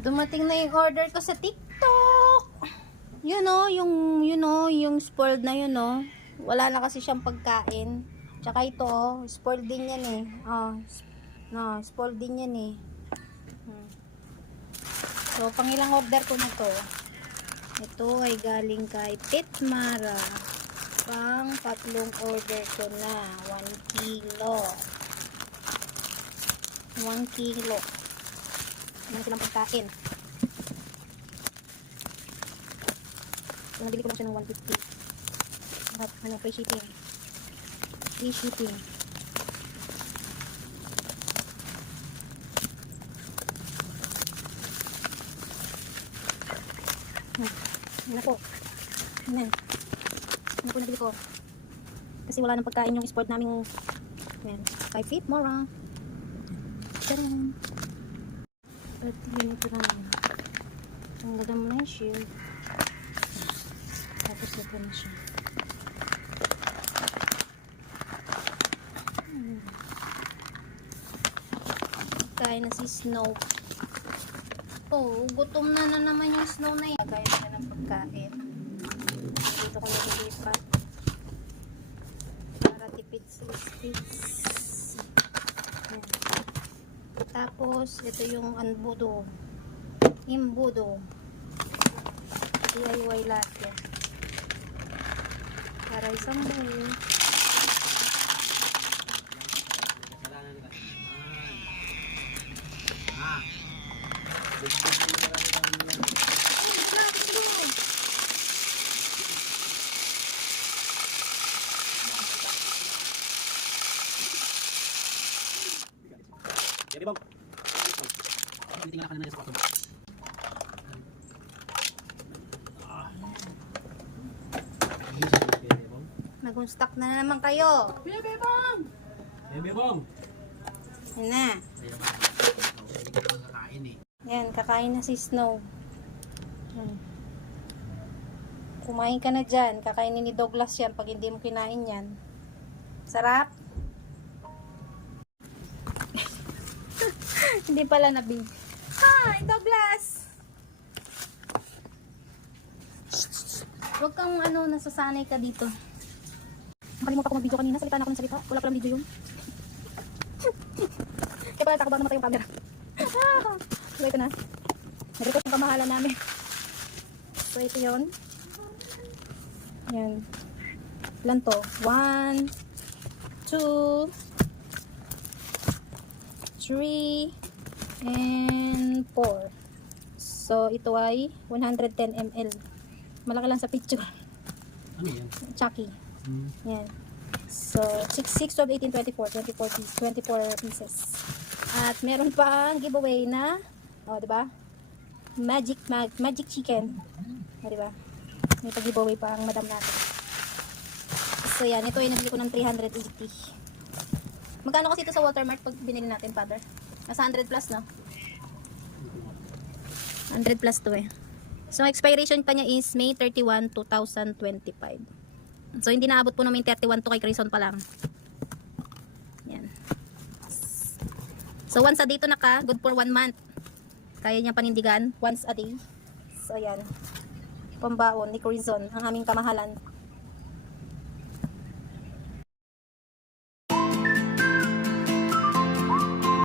Dumating na yung order ko sa TikTok. Yun o, yung spoiled na yun o. Wala na kasi siyang pagkain. Tsaka ito o, spoiled din yan eh. No, spoiled din yan eh. So, pangilang order ko na to. Ito ay galing kay Titmara. Pang tatlong order ko na. 1 kilo. 1 kilo. Ano silang pagkain. So, nabili ko lang siya ng 150. At ano, free shipping. Free shipping. Yan po. Yan. Yan po nabili ko. Kasi wala nang pagkain yung sport naming yan. 5 feet more. Tadaan. At yun ito lang. Tanggalan mo na yung shield. Tapos ito na siya. Kain na si Snow. Oh, gutom na naman yung Snow na yan. Kain na ng pagkain. Dito ko nililipat. Para tipid sa space. Tapos, ito yung Imbudo. DIY lahat yan. Para isang bowl. Jadi bang, tinggal akan ada sepatu. Nag-unstock na naman kayo. Bebe bang. Bebe bang. Yan na. Yan, kakain na si Snow. Kumain ka na dyan. Kakainin ni Douglas yan pag hindi mo kinain yan. Sarap? Hindi pala nabig. Hi, Douglas! Huwag kang nasasanay ka dito. Nakalimutan ko mag-video kanina. Salita na ako ng salita. Wala palang video yun. Kaya pala takabang namatay yung camera. So ito na. Nag-request yung kamahalan namin. So ito yun. Yan. Ilan to? 1, 2, 3, and 4. So ito ay 110 ml. Malaki lang sa picture. Ano yan? Chucky. Yan. So 6, 12, 18, 24 pieces. At meron pa ang giveaway na diba? Magic chicken. Diba? May pag-giveaway pa ang madam natin. So yan, ito ay nabili ko ng 380. Magkano kasi ito sa Watermart pag binili natin, Father? Nasa 100 plus, no? 100 plus to eh. So expiration pa niya is May 31, 2025. So hindi naabot po namin 31 to kay Grayson pa lang. Yan. So once a day to naka, good for 1 month. Kaya niyang panindigan once a day. So yan. Pambaon ni Grayson, ang aming kamahalan.